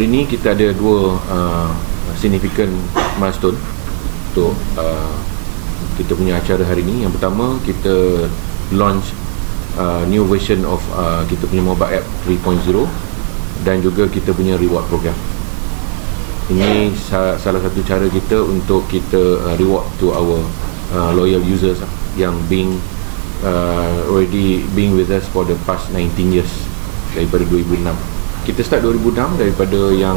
hari ni kita ada dua significant milestone untuk kita punya acara hari ni. Yang pertama, kita launch new version of kita punya mobile app 3.0 dan juga kita punya reward program. Ini salah satu cara kita untuk kita reward to our loyal users yang already being with us for the past 19 years daripada 2006. Kita start 2006 daripada yang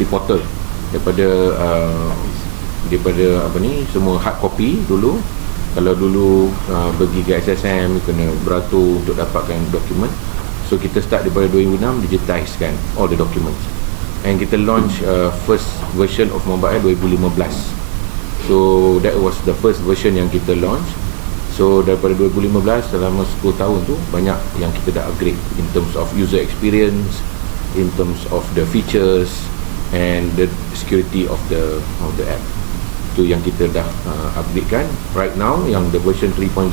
di portal, daripada semua hard copy dulu. Kalau dulu pergi ke SSM kena beratur untuk dapatkan dokumen. So kita start daripada 2006, digitizekan all the documents. And kita launch first version of mobile app 2015. So that was the first version yang kita launch. So daripada 2015 selama 10 tahun tu banyak yang kita dah upgrade in terms of user experience, in terms of the features and the security of the app. Itu yang kita dah updatekan. Right now yang the version 3.0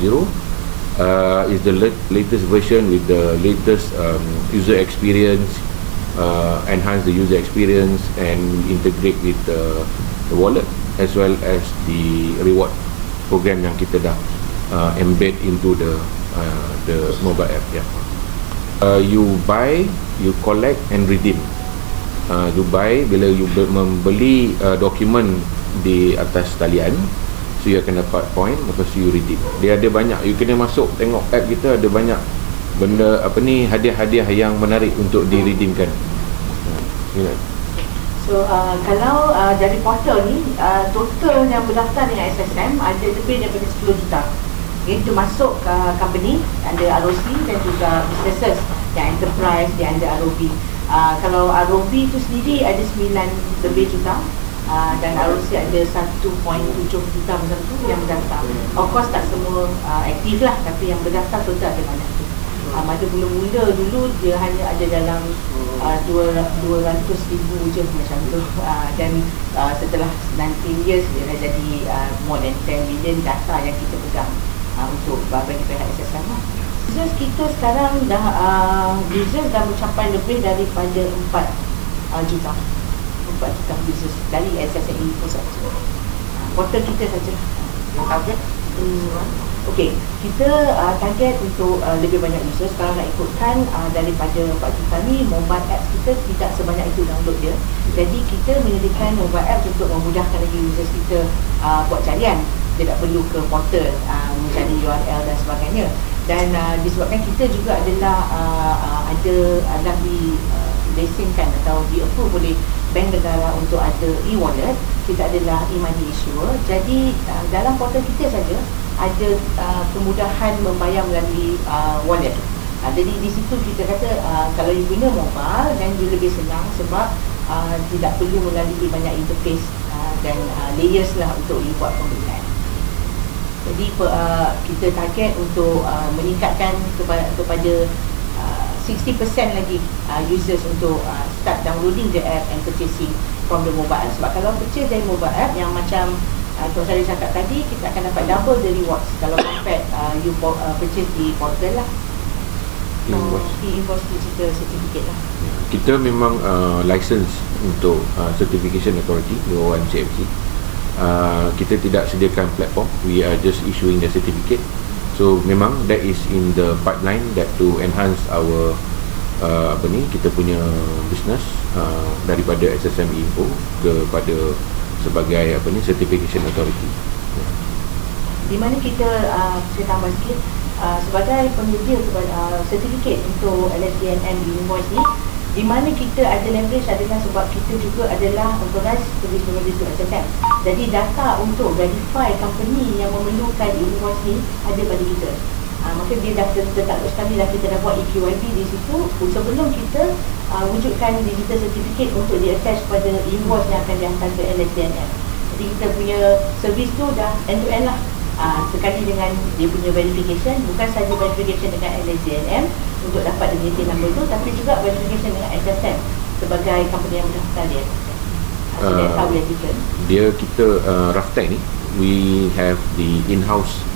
is the latest version with the latest user experience, enhance the user experience and integrate with the wallet as well as the reward program yang kita dah embed into the mobile app. You buy, you collect and redeem. You buy bila you membeli dokumen di atas talian, so you akan dapat point. Lepas tu you redeem. Dia ada banyak, you kena masuk tengok app kita, ada banyak benda hadiah-hadiah yang menarik untuk di-redeemkan. So kalau dari portal ni total yang berdaftar dengan SSM ada lebih daripada 10 juta. Itu masuk ke company, ada ROC dan juga businesses yang enterprise, dia ada ROV. Kalau ROV tu sendiri ada 9 lebih juta. Dan ROC ada 1.7 juta macam tu yang berdaftar. Of course tak semua aktif lah, tapi yang berdaftar total ada banyak tu. Masa mula-mula dulu dia hanya ada dalam 200,000 je macam tu. Dan setelah 19 years dia dah jadi more than 10 million data yang kita pegang untuk bagi pihak SSM. Users kita sekarang users dah mencapai lebih daripada 4 juta. 4 juta users dari SSM Info saja. Portal kita saja. Target? Okey, kita target untuk lebih banyak users. Kalau nak ikutkan daripada 4 juta ni, mobile apps kita tidak sebanyak itu download dia. Jadi kita menyediakan mobile apps untuk memudahkan lagi users kita buat carian. Dia tak perlu ke portal mencari URL dan sebagainya. Dan disebabkan kita juga adalah adalah di lesenkan atau di-approve oleh Bank Negara untuk ada e-wallet, kita adalah e-money issuer. Jadi dalam portal kita saja ada kemudahan membayar melalui wallet. Jadi di situ kita kata kalau you guna mobile dan you lebih senang sebab tidak perlu melalui banyak interface dan layers lah untuk you buat pembelian. Jadi kita target untuk meningkatkan kepada 60% lagi users untuk start downloading the app and purchasing from the mobile app. Sebab kalau purchase dari mobile app yang macam Tuan Syaril cakap tadi, kita akan dapat double the rewards kalau compare you purchase di portal lah. E-invoice digital certificate lah. Kita memang license untuk certification authority, Dewan CMC. Kita tidak sediakan platform, we are just issuing the certificate. So memang that is in the pipeline that to enhance our kita punya business daripada SSM Info kepada sebagai certification authority. Di mana kita saya tambah sikit sebagai penyedia sertifikat untuk LSDNM di invoice ni, di mana kita ada leverage adalah sebab kita juga adalah authorized service provider to SSM. Jadi data untuk verify company yang memerlukan invoice ni ada pada kita. Maka dia dah tetap sekali dah kita dah buat EQYB di situ sebelum kita wujudkan digital certificate untuk di-attach pada invoice yang akan dihantar ke LSDNM. Jadi kita punya servis tu dah end-to-end lah. Sekali dengan dia punya verification, bukan saja verification dengan LSDNM untuk dapat identity number tu, tapi juga verification dengan SSM sebagai company yang berdaftar dia. So that's how we are different. Dia kita Raftec ni, we have the in-house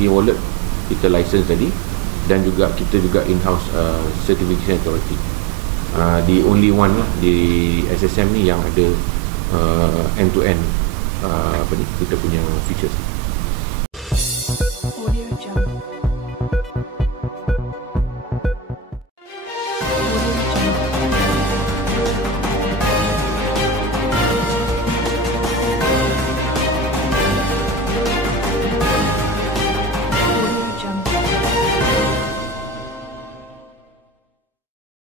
e-wallet kita license tadi, dan juga kita juga in-house certification authority. the only one lah di SSM ni yang ada end to end apa ni kita punya features.